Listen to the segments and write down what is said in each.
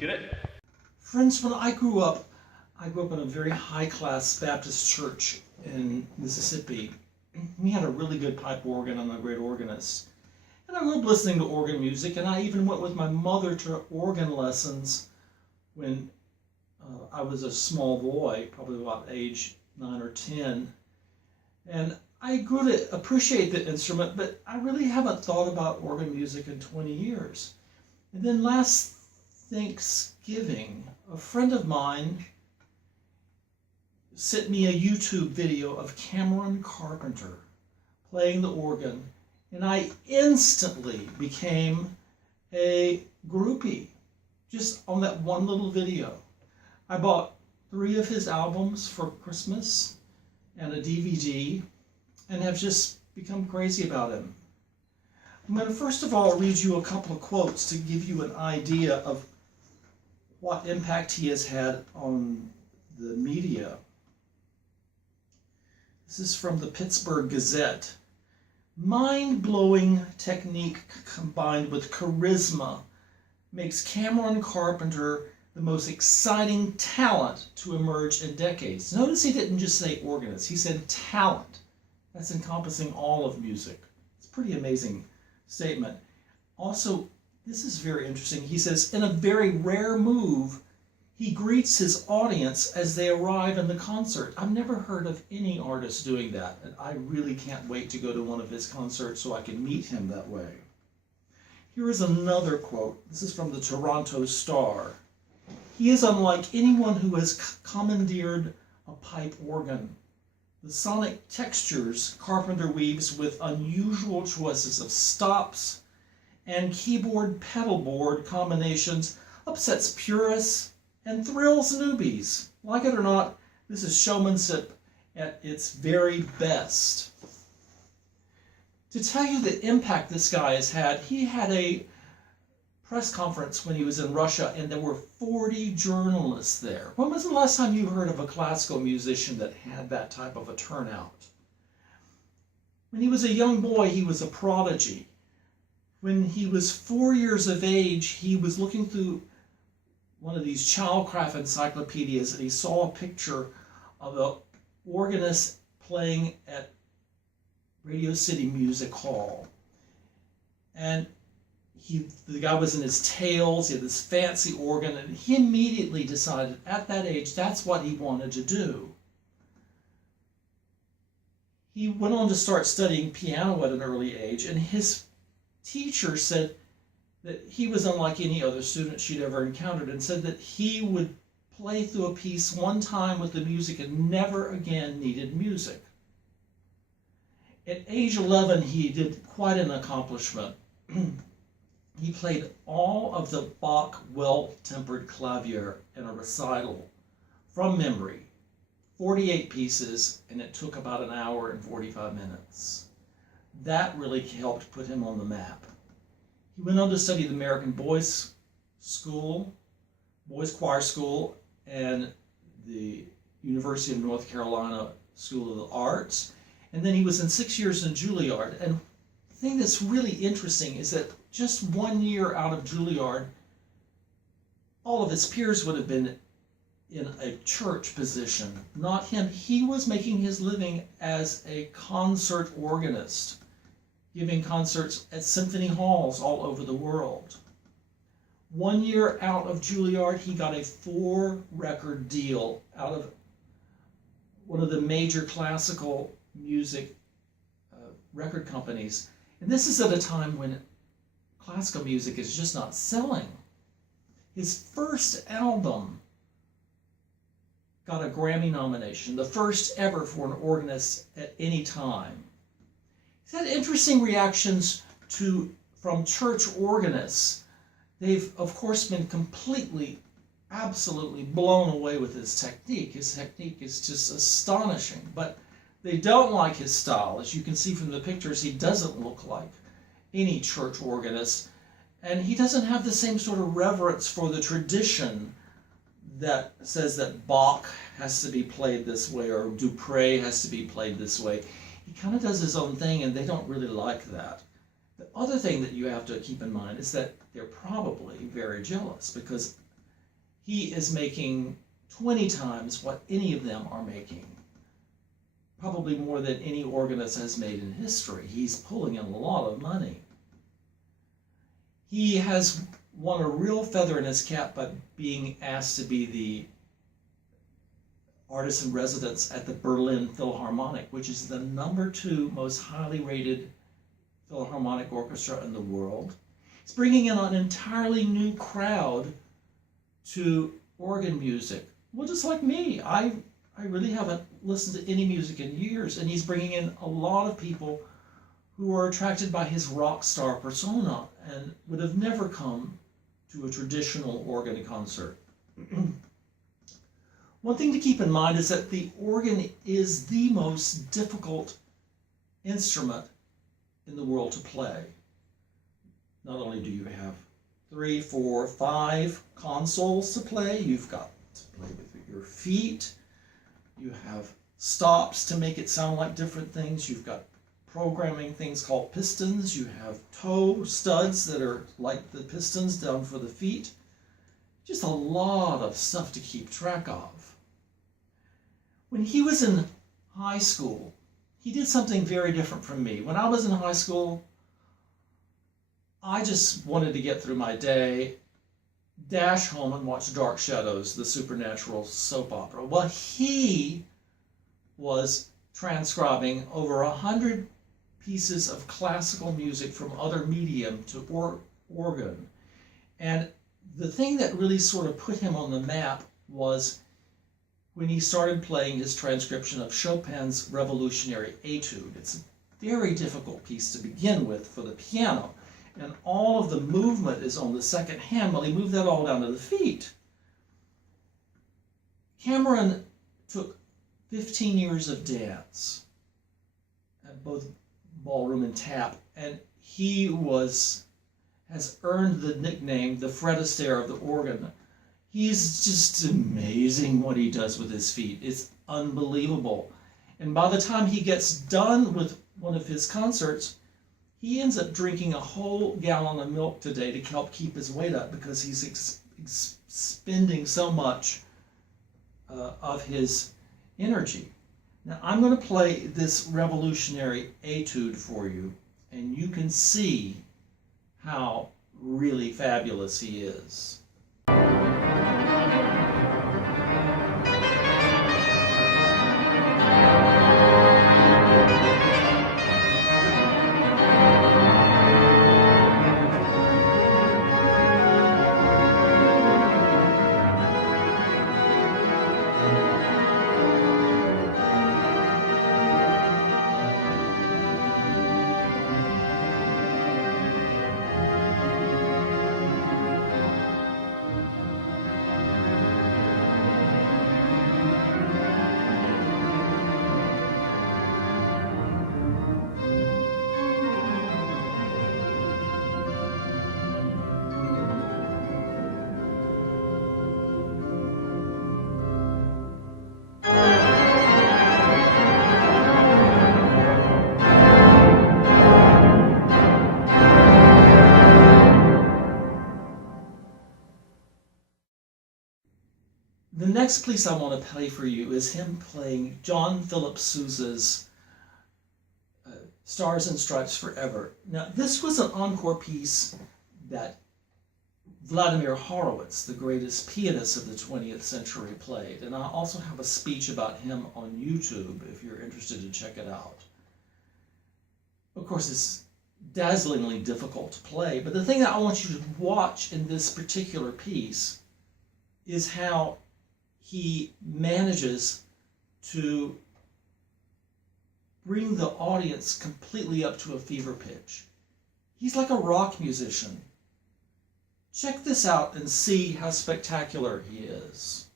get it? Friends, when I grew up in a very high-class Baptist church in Mississippi. We had a really good pipe organ and a great organist. And I grew up listening to organ music, and I even went with my mother to organ lessons when I was a small boy, probably about age 9 or 10. And I grew to appreciate the instrument, but I really haven't thought about organ music in 20 years. And then last Thanksgiving, a friend of mine sent me a YouTube video of Carpenter playing the organ, and I instantly became a groupie just on that one little video. I bought 3 of his albums for Christmas and a DVD, and have just become crazy about him. I'm going to first of all read you a couple of quotes to give you an idea of what impact he has had on the media. This is from the Pittsburgh Gazette. Mind-blowing technique combined with charisma makes Cameron Carpenter the most exciting talent to emerge in decades. Notice he didn't just say organist, he said talent. That's encompassing all of music. It's a pretty amazing statement. Also, this is very interesting. He says, in a very rare move, he greets his audience as they arrive in the concert. I've never heard of any artist doing that, and I really can't wait to go to one of his concerts so I can meet him that way. Here is another quote. This is from the Toronto Star. He is unlike anyone who has commandeered a pipe organ. The sonic textures Carpenter weaves with unusual choices of stops and keyboard pedalboard combinations upsets purists and thrills newbies. Like it or not, this is showmanship at its very best. To tell you the impact this guy has had, he had a press conference when he was in Russia, and there were 40 journalists there. When was the last time you heard of a classical musician that had that type of a turnout? When he was a young boy, he was a prodigy. When he was 4 years of age, he was looking through one of these childcraft encyclopedias, and he saw a picture of an organist playing at Radio City Music Hall. And the guy was in his tails, he had this fancy organ, and he immediately decided at that age that's what he wanted to do. He went on to start studying piano at an early age, and his teacher said that he was unlike any other student she'd ever encountered, and said that he would play through a piece one time with the music and never again needed music. At age 11, he did quite an accomplishment. He played all of the Bach Well-Tempered Clavier in a recital from memory, 48 pieces, and it took about an hour and 45 minutes. That really helped put him on the map. He went on to study the American Boys Choir School, and the University of North Carolina School of the Arts, and then he was in 6 years in Juilliard. And the thing that's really interesting is that just 1 year out of Juilliard, all of his peers would have been in a church position. Not him. He was making his living as a concert organist, giving concerts at symphony halls all over the world. 1 year out of Juilliard, he got a 4-record deal out of one of the major classical music record companies. And this is at a time when classical music is just not selling. His first album got a Grammy nomination, the first ever for an organist at any time. He's had interesting reactions from church organists. They've, of course, been absolutely blown away with his technique. His technique is just astonishing, but they don't like his style. As you can see from the pictures, he doesn't look like any church organist, and he doesn't have the same sort of reverence for the tradition that says that Bach has to be played this way or Dupré has to be played this way. He kind of does his own thing, and they don't really like that. The other thing that you have to keep in mind is that they're probably very jealous, because he is making 20 times what any of them are making. Probably more than any organist has made in history. He's pulling in a lot of money. He has won a real feather in his cap by being asked to be the artist in residence at the Berlin Philharmonic, which is the #2 most highly rated Philharmonic orchestra in the world. It's bringing in an entirely new crowd to organ music. Well, just like me, I really haven't listened to any music in years, and he's bringing in a lot of people who are attracted by his rock star persona and would have never come to a traditional organ concert. One thing to keep in mind is that the organ is the most difficult instrument in the world to play. Not only do you have 3, 4, 5 consoles to play, you've got to play with your feet, you have stops to make it sound like different things, you've got programming things called pistons, you have toe studs that are like the pistons down for the feet. Just a lot of stuff to keep track of. When he was in high school, he did something very different from me. When I was in high school, I just wanted to get through my day, dash home and watch Dark Shadows, the supernatural soap opera. Well, he was transcribing over 100 pieces of classical music from other medium to organ. And the thing that really sort of put him on the map was when he started playing his transcription of Chopin's Revolutionary Etude. It's a very difficult piece to begin with for the piano, and all of the movement is on the second hand. Well, he moved that all down to the feet. Cameron took 15 years of dance at both ballroom and tap, and he has earned the nickname the Fred Astaire of the organ. He's just amazing what he does with his feet. It's unbelievable. And by the time he gets done with one of his concerts, he ends up drinking a whole gallon of milk today to help keep his weight up because he's spending so much of his energy. Now, I'm going to play this Revolutionary Etude for you, and you can see how really fabulous he is. The next piece I want to play for you is him playing John Philip Sousa's Stars and Stripes Forever. Now, this was an encore piece that Vladimir Horowitz, the greatest pianist of the 20th century, played. And I also have a speech about him on YouTube if you're interested to check it out. Of course, it's dazzlingly difficult to play, but the thing that I want you to watch in this particular piece is how he manages to bring the audience completely up to a fever pitch. He's like a rock musician. Check this out and see how spectacular he is.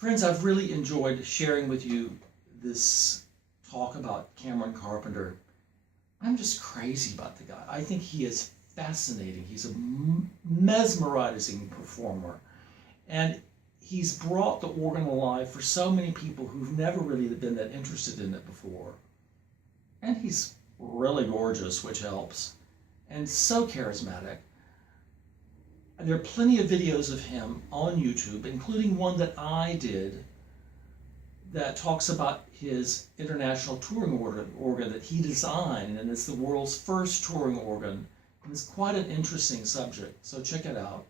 Friends, I've really enjoyed sharing with you this talk about Cameron Carpenter. I'm just crazy about the guy. I think he is fascinating. He's a mesmerizing performer. And he's brought the organ alive for so many people who've never really been that interested in it before. And he's really gorgeous, which helps, and so charismatic. And there are plenty of videos of him on YouTube, including one that I did that talks about his international touring organ that he designed, and it's the world's first touring organ. And it's quite an interesting subject, so check it out.